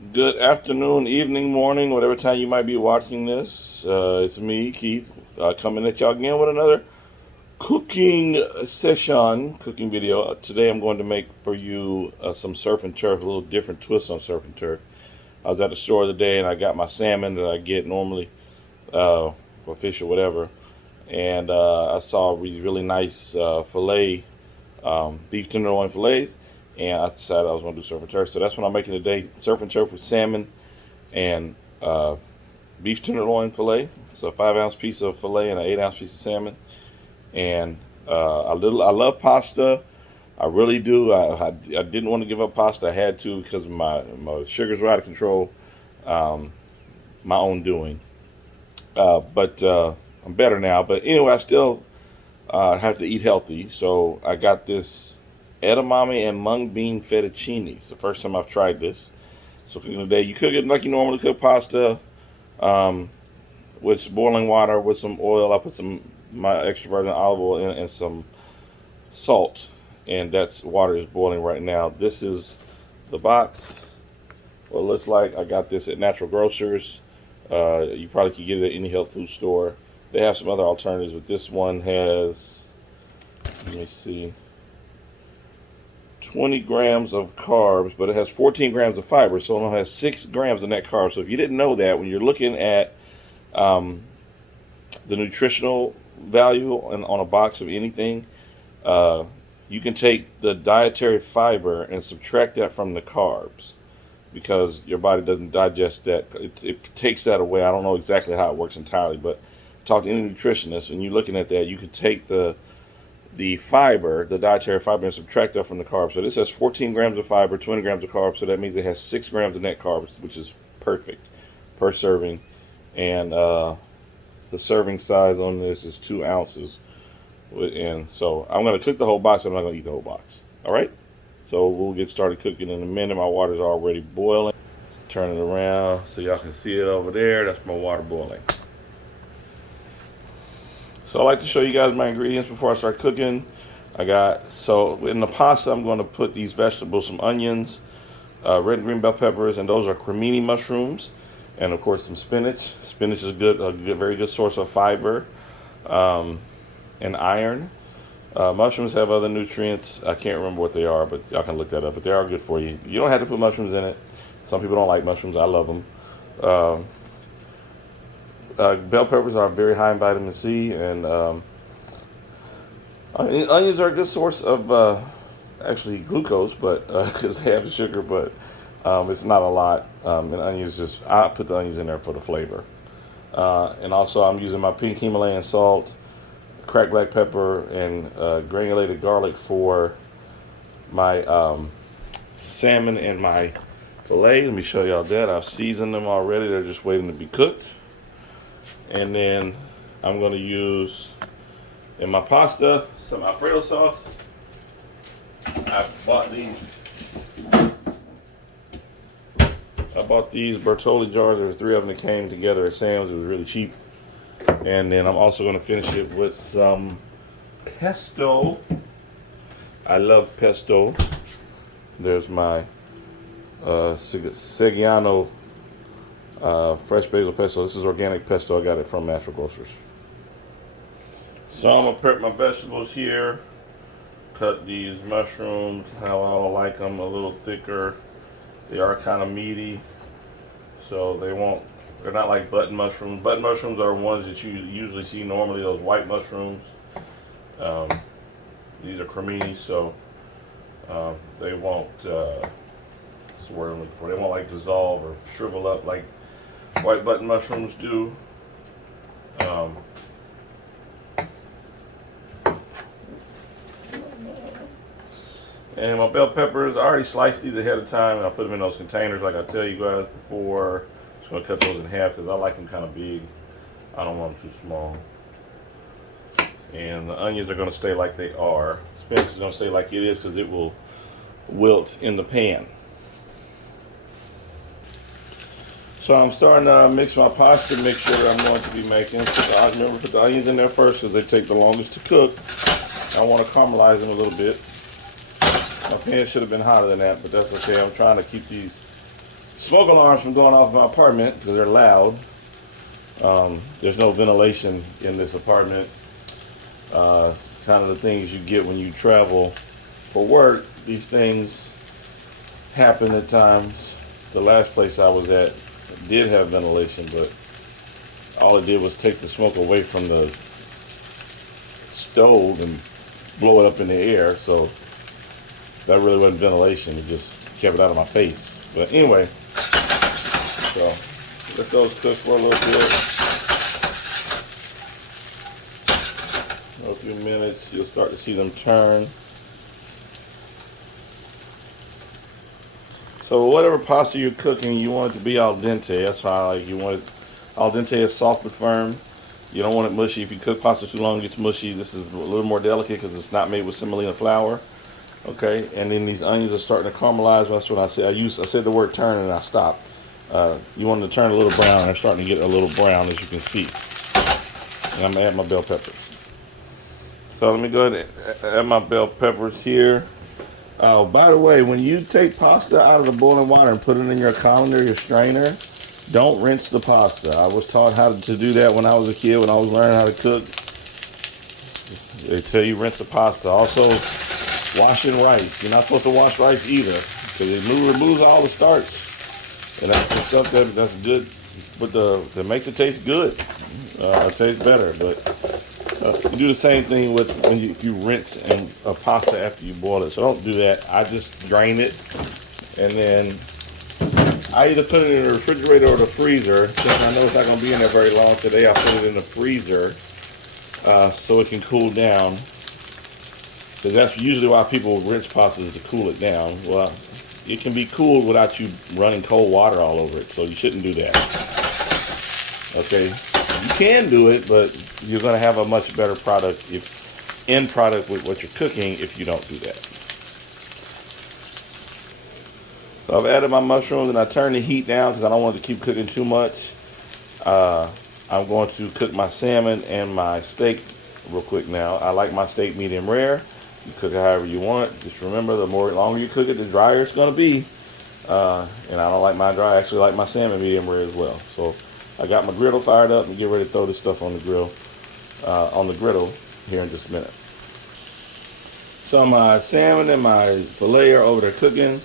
Good afternoon, evening, morning, whatever time you might be watching this. It's me, Keith, coming at y'all again with another cooking session, cooking video. Today I'm going to make for you some surf and turf, a little different twist on surf and turf. I was at the store today and I got my salmon that I get normally for fish or whatever. And I saw these really nice filet, beef tenderloin fillets. And I decided I was going to do surf and turf. So that's what I'm making today, surf and turf with salmon and beef tenderloin fillet. So a 5 ounce piece of fillet and an 8 ounce piece of salmon. And I love pasta. I really do. I didn't want to give up pasta. I had to because my sugars were out of control. Um, my own doing. But I'm better now. But anyway, I still have to eat healthy. So I got this edamame and mung bean fettuccine. It's the first time I've tried this. So cooking today, you cook it like you normally cook pasta, um, with boiling water with some oil. I put some my extra virgin olive oil in and some salt, and that's water is boiling right now. This is the box. What it looks like. I got this at Natural Grocers. You probably could get it at any health food store. They have some other alternatives, but this one has, let me see, 20 grams of carbs, but it has 14 grams of fiber, so it only has 6 grams of net carbs. So if you didn't know that, when you're looking at um, the nutritional value on a box of anything, uh, you can take the dietary fiber and subtract that from the carbs because your body doesn't digest that. It takes that away. I don't know exactly how it works entirely, but talk to any nutritionist, and you're looking at that, you can take the fiber, the dietary fiber, and subtract that from the carbs. So this has 14 grams of fiber, 20 grams of carbs, so that means it has 6 grams of net carbs, which is perfect per serving. And the serving size on this is 2 ounces. And so I'm going to cook the whole box. I'm not going to eat the whole box. All right? So we'll get started cooking in a minute. My water's already boiling. Turn it around so y'all can see it over there. That's my water boiling. So I like to show you guys my ingredients before I start cooking. So in the pasta, I'm going to put these vegetables, some onions, red and green bell peppers, and those are crimini mushrooms, and of course some spinach. Spinach is very good source of fiber and iron. Mushrooms have other nutrients. I can't remember what they are, but y'all can look that up. But they are good for you. You don't have to put mushrooms in it. Some people don't like mushrooms. I love them. Bell peppers are very high in vitamin C, and onions are a good source of actually glucose, but because they have the sugar, but it's not a lot. And onions I put the onions in there for the flavor. And also, I'm using my pink Himalayan salt, cracked black pepper, and granulated garlic for my salmon and my filet. Let me show y'all that. I've seasoned them already. They're just waiting to be cooked. And then I'm going to use in my pasta some Alfredo sauce. I bought these Bertolli jars. There's 3 of them that came together at Sam's. It was really cheap. And then I'm also going to finish it with some pesto. I love pesto. There's my Seggiano fresh basil pesto. This is organic pesto. I got it from Natural Grocers. So I'm gonna prep my vegetables here. Cut these mushrooms how I like them, a little thicker. They are kind of meaty, so they're not like button mushrooms. Button mushrooms are ones that you usually see normally, those white mushrooms. These are crimini, so they won't. That's the word I'm looking for. They won't like dissolve or shrivel up like white button mushrooms do. And my bell peppers, I already sliced these ahead of time, and I put them in those containers like I tell you guys before. Just gonna cut those in half because I like them kind of big. I don't want them too small. And the onions are gonna stay like they are. Spinach is gonna stay like it is because it will wilt in the pan. So I'm starting to mix my pasta mixture that I'm going to be making. So I remember to put the onions in there first because they take the longest to cook. I want to caramelize them a little bit. My pan should have been hotter than that, but that's okay. I'm trying to keep these smoke alarms from going off in my apartment because they're loud. There's no ventilation in this apartment. Kind of the things you get when you travel for work. These things happen at times. The last place I was at did have ventilation, but all it did was take the smoke away from the stove and blow it up in the air. So that really wasn't ventilation. It just kept it out of my face. But anyway, so let those cook for a little bit. In a few minutes, you'll start to see them turn. So whatever pasta you're cooking, you want it to be al dente. That's why I like, you want it al dente is soft but firm. You don't want it mushy. If you cook pasta too long, it gets mushy. This is a little more delicate because it's not made with semolina flour. Okay, and then these onions are starting to caramelize. That's what I said. I said the word turn and I stopped. You want them to turn a little brown. They're starting to get a little brown, as you can see. And I'm gonna add my bell peppers. So let me go ahead and add my bell peppers here. By the way, when you take pasta out of the boiling water and put it in your colander, your strainer, don't rinse the pasta. I was taught how to do that when I was a kid, when I was learning how to cook. They tell you rinse the pasta. Also, washing rice. You're not supposed to wash rice either, because it removes all the starch. And that's the stuff that's good to make the taste good. It tastes better, but you do the same thing with if you rinse a pasta after you boil it. So don't do that. I just drain it, and then I either put it in the refrigerator or the freezer. Since I know it's not going to be in there very long today, I put it in the freezer so it can cool down. Because that's usually why people rinse pasta, is to cool it down. Well, it can be cooled without you running cold water all over it, so you shouldn't do that. Okay, you can do it, but you're going to have a much better end product with what you're cooking if you don't do that. So I've added my mushrooms and I turned the heat down because I don't want it to keep cooking too much. I'm going to cook my salmon and my steak real quick now. I like my steak medium rare. You cook it however you want. Just remember, the longer you cook it, the drier it's going to be. And I don't like my dry. I actually like my salmon medium rare as well. So I got my griddle fired up and get ready to throw this stuff on the grill, on the griddle here in just a minute. So my salmon and my filet are over there cooking.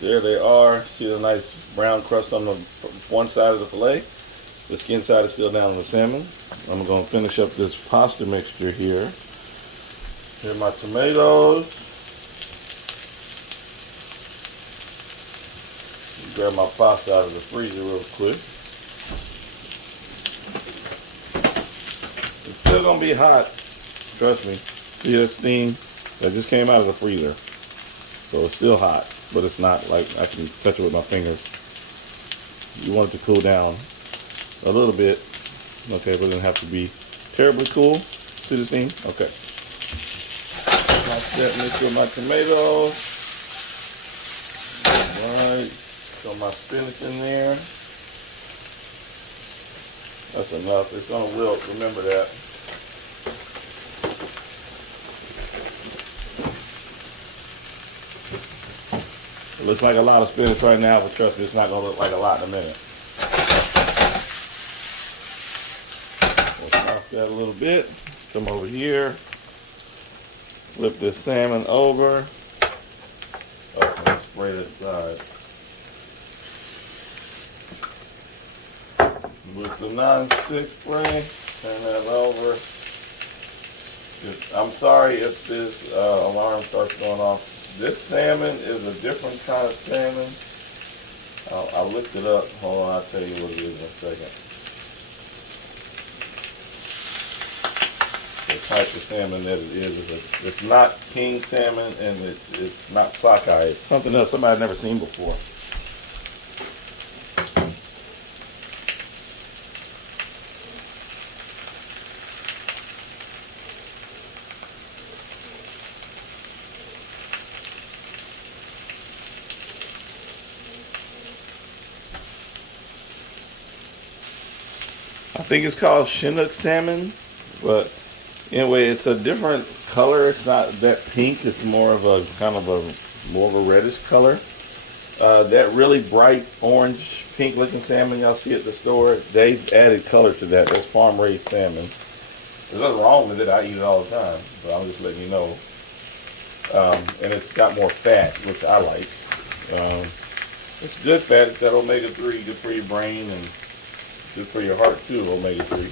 There they are. See the nice brown crust on the one side of the filet. The skin side is still down on the salmon. I'm going to finish up this pasta mixture here. Here are my tomatoes. Grab my pasta out of the freezer real quick. It's still going to be hot. Trust me. See that steam? That just came out of the freezer. So it's still hot, but it's not like I can touch it with my fingers. You want it to cool down a little bit. Okay, but it doesn't have to be terribly cool. See the steam? Okay. I'll set mix with my tomatoes. Alright. Throw my spinach in there. That's enough. It's going to wilt. Remember that. It looks like a lot of spinach right now, but trust me, it's not going to look like a lot in a minute. We'll toss that a little bit. Come over here. Flip this salmon over. Oh, let's spray this side. With the non-stick spray, turn that over. I'm sorry if this alarm starts going off. This salmon is a different kind of salmon. I'll lift it up. Hold on, I'll tell you what it is in a second. The type of salmon that it is it's not king salmon, and it's not sockeye. It's something else, something I've never seen before. I think it's called Chinook salmon, but anyway, it's a different color. It's not that pink. It's more of a reddish color. That really bright orange, pink looking salmon y'all see at the store, they've added color to that. That's farm raised salmon. There's nothing wrong with it. I eat it all the time, but I'm just letting you know. And it's got more fat, which I like. It's good fat. It's got omega-3, good for your brain and good for your heart too, omega-3.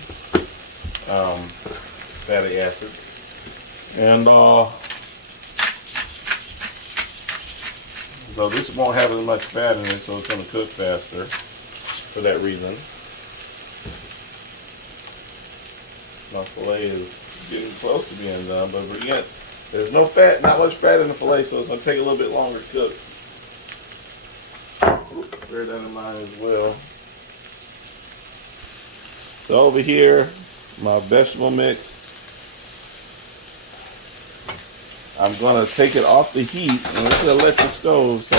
Fatty acids. And so this won't have as much fat in it, so it's going to cook faster for that reason. My filet is getting close to being done, but again, there's no fat, not much fat in the filet, so it's going to take a little bit longer to cook. Bear that in mind as well. So over here, my vegetable mix. I'm going to take it off the heat, and it's an electric stove, so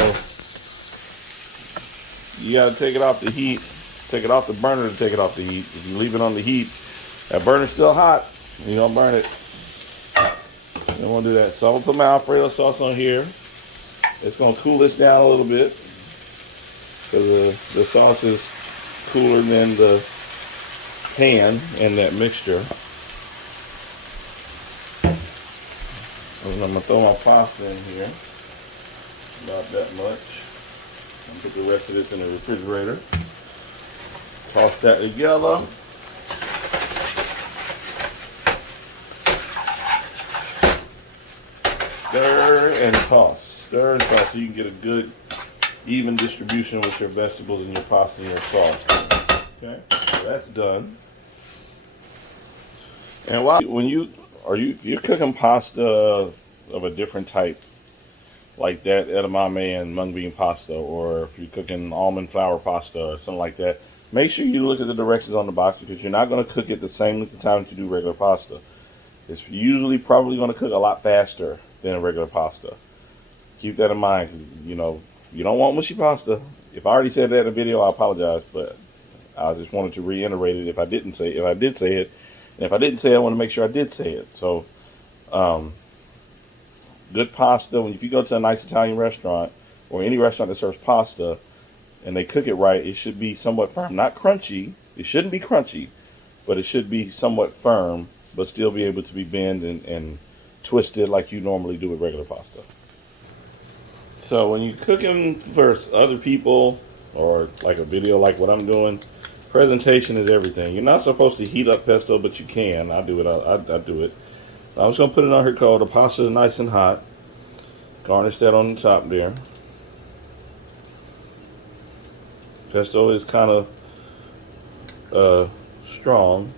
you got to take it off the heat, take it off the burner to take it off the heat. If you leave it on the heat, that burner's still hot, you're going to burn it. You don't want to do that. So I'm going to put my Alfredo sauce on here. It's going to cool this down a little bit, because the sauce is cooler than the pan and that mixture. And I'm going to throw my pasta in here, about that much. I'll put the rest of this in the refrigerator. Toss that together. Stir and toss. Stir and toss so you can get a good, even distribution with your vegetables and your pasta and your sauce. Okay, so that's done. And when you're cooking pasta of a different type, like that edamame and mung bean pasta, or if you're cooking almond flour pasta or something like that, make sure you look at the directions on the box, because you're not going to cook it the same length of time that you do regular pasta. It's usually probably going to cook a lot faster than a regular pasta. Keep that in mind, because you don't want mushy pasta. If I already said that in a video, I apologize, but I just wanted to reiterate it if I did say it. And if I didn't say it, I want to make sure I did say it. So, good pasta. If you go to a nice Italian restaurant or any restaurant that serves pasta and they cook it right, it should be somewhat firm. Not crunchy. It shouldn't be crunchy, but it should be somewhat firm, but still be able to be bent and twisted like you normally do with regular pasta. So when you're cooking for other people or like a video like what I'm doing, presentation is everything. You're not supposed to heat up pesto, but you can. I do it. I do it. I'm just going to put it on here cold. The pasta is nice and hot. Garnish that on the top there. Pesto is kind of strong,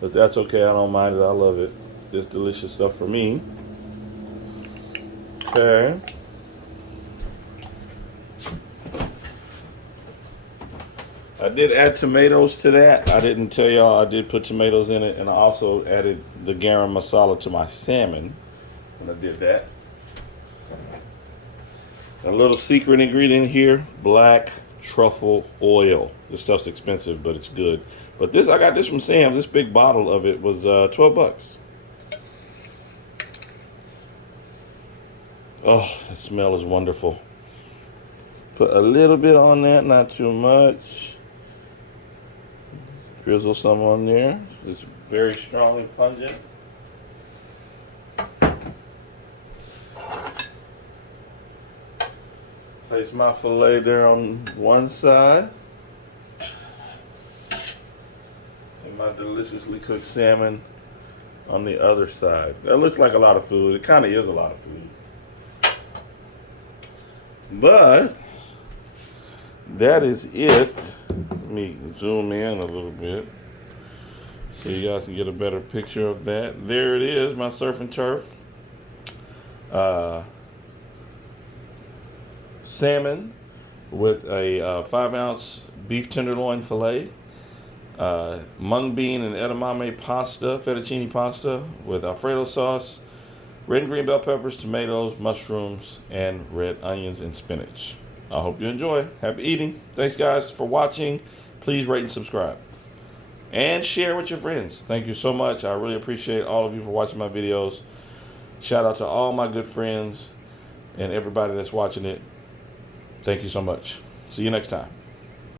but that's okay. I don't mind it. I love it. It's delicious stuff for me. Okay. I did add tomatoes to that. I didn't tell y'all I did put tomatoes in it, and I also added the garam masala to my salmon when I did that. A little secret ingredient here, black truffle oil. This stuff's expensive, but it's good. But this, I got this from Sam's. This big bottle of it was 12 bucks. Oh, that smell is wonderful. Put a little bit on that, not too much. Drizzle some on there. It's very strong and pungent. Place my filet there on one side. And my deliciously cooked salmon on the other side. That looks like a lot of food. It kind of is a lot of food. But that is it. Let me zoom in a little bit so you guys can get a better picture of that. There it is, my surf and turf. Salmon with a 5-ounce beef tenderloin filet. Mung bean and edamame pasta, fettuccine pasta with Alfredo sauce. Red and green bell peppers, tomatoes, mushrooms, and red onions and spinach. I hope you enjoy. Happy eating. Thanks, guys, for watching. Please rate and subscribe. And share with your friends. Thank you so much. I really appreciate all of you for watching my videos. Shout out to all my good friends and everybody that's watching it. Thank you so much. See you next time.